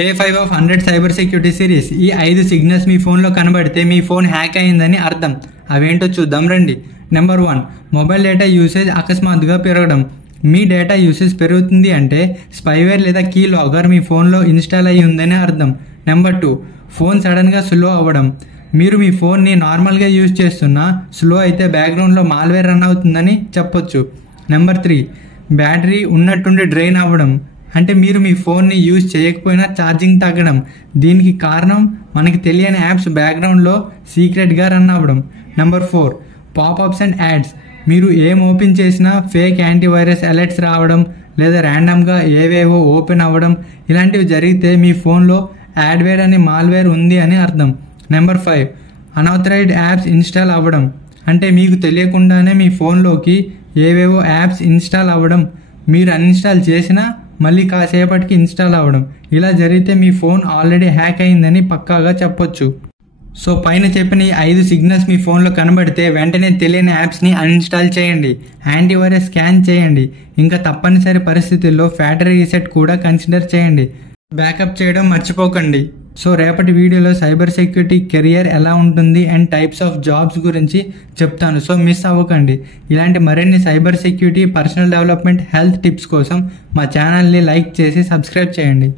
Day 5 of 100 cyber security series. ఈ 5 signals మీ ఫోన్లో కనబడితే మీ ఫోన్ హ్యాక్ అయిందని అర్థం. అవేంటో చూద్దాం రండి. నెంబర్ 1, మొబైల్ డేటా యూసేజ్ అకస్మాత్తుగా పెరగడం. మీ డేటా యూసేజ్ పెరుగుతుంది అంటే స్పైవేర్ లేదా కీ లాగర్ మీ ఫోన్లో ఇన్స్టాల్ అయ్యి ఉందని అర్థం. నెంబర్ 2, ఫోన్ సడన్గా స్లో అవ్వడం. మీరు మీ ఫోన్ని నార్మల్గా యూజ్ చేస్తున్నా స్లో అయితే బ్యాక్గ్రౌండ్లో మాల్వేర్ రన్ అవుతుందని చెప్పొచ్చు. నెంబర్ 3, బ్యాటరీ ఉన్నట్టుండి డ్రైన్ అవ్వడం. అంటే మీరు మీ ఫోన్ని యూజ్ చేయకపోయినా ఛార్జింగ్ తగ్గడం. దీనికి కారణం మనకి తెలియని యాప్స్ బ్యాక్గ్రౌండ్లో సీక్రెట్గా రన్ అవ్వడం. Number 4, pop-ups and ads. మీరు ఏం ఓపెన్ చేసినా ఫేక్ యాంటీవైరస్ అలర్ట్స్ రావడం లేదా ర్యాండమ్గా ఏవేవో ఓపెన్ అవ్వడం. ఇలాంటివి జరిగితే మీ ఫోన్లో యాడ్వేర్ అని మాల్వేర్ ఉంది అని అర్థం. నెంబర్ 5, అన్ఆథరైజ్డ్ యాప్స్ ఇన్స్టాల్ అవ్వడం. అంటే మీకు తెలియకుండానే మీ ఫోన్లోకి ఏవేవో యాప్స్ ఇన్స్టాల్ అవ్వడం. మీరు అన్ఇన్స్టాల్ చేసినా మళ్ళీ కాసేపటికి ఇన్స్టాల్ అవ్వడం. ఇలా జరిగితే మీ ఫోన్ ఆల్రెడీ హ్యాక్ అయిందని పక్కాగా చెప్పొచ్చు. సో పైన చెప్పిన ఈ 5 సిగ్నల్స్ మీ ఫోన్లో కనబడితే వెంటనే తెలియని యాప్స్ని అన్ఇన్స్టాల్ చేయండి, యాంటీవైరస్ స్కాన్ చేయండి, ఇంకా తప్పనిసరి పరిస్థితుల్లో ఫ్యాక్టరీ రీసెట్ కూడా కన్సిడర్ చేయండి. బ్యాకప్ చేయడం మర్చిపోకండి. సో రేపటి వీడియోలో సైబర్ సెక్యూరిటీ కెరియర్ ఎలా ఉంటుంది అండ్ టైప్స్ ఆఫ్ జాబ్స్ గురించి చెప్తాను. సో మిస్ అవ్వకండి. ఇలాంటి మరిన్ని cyber security, personal development, health tips కోసం మా ఛానల్ని లైక్ చేసి సబ్స్క్రైబ్ చేయండి.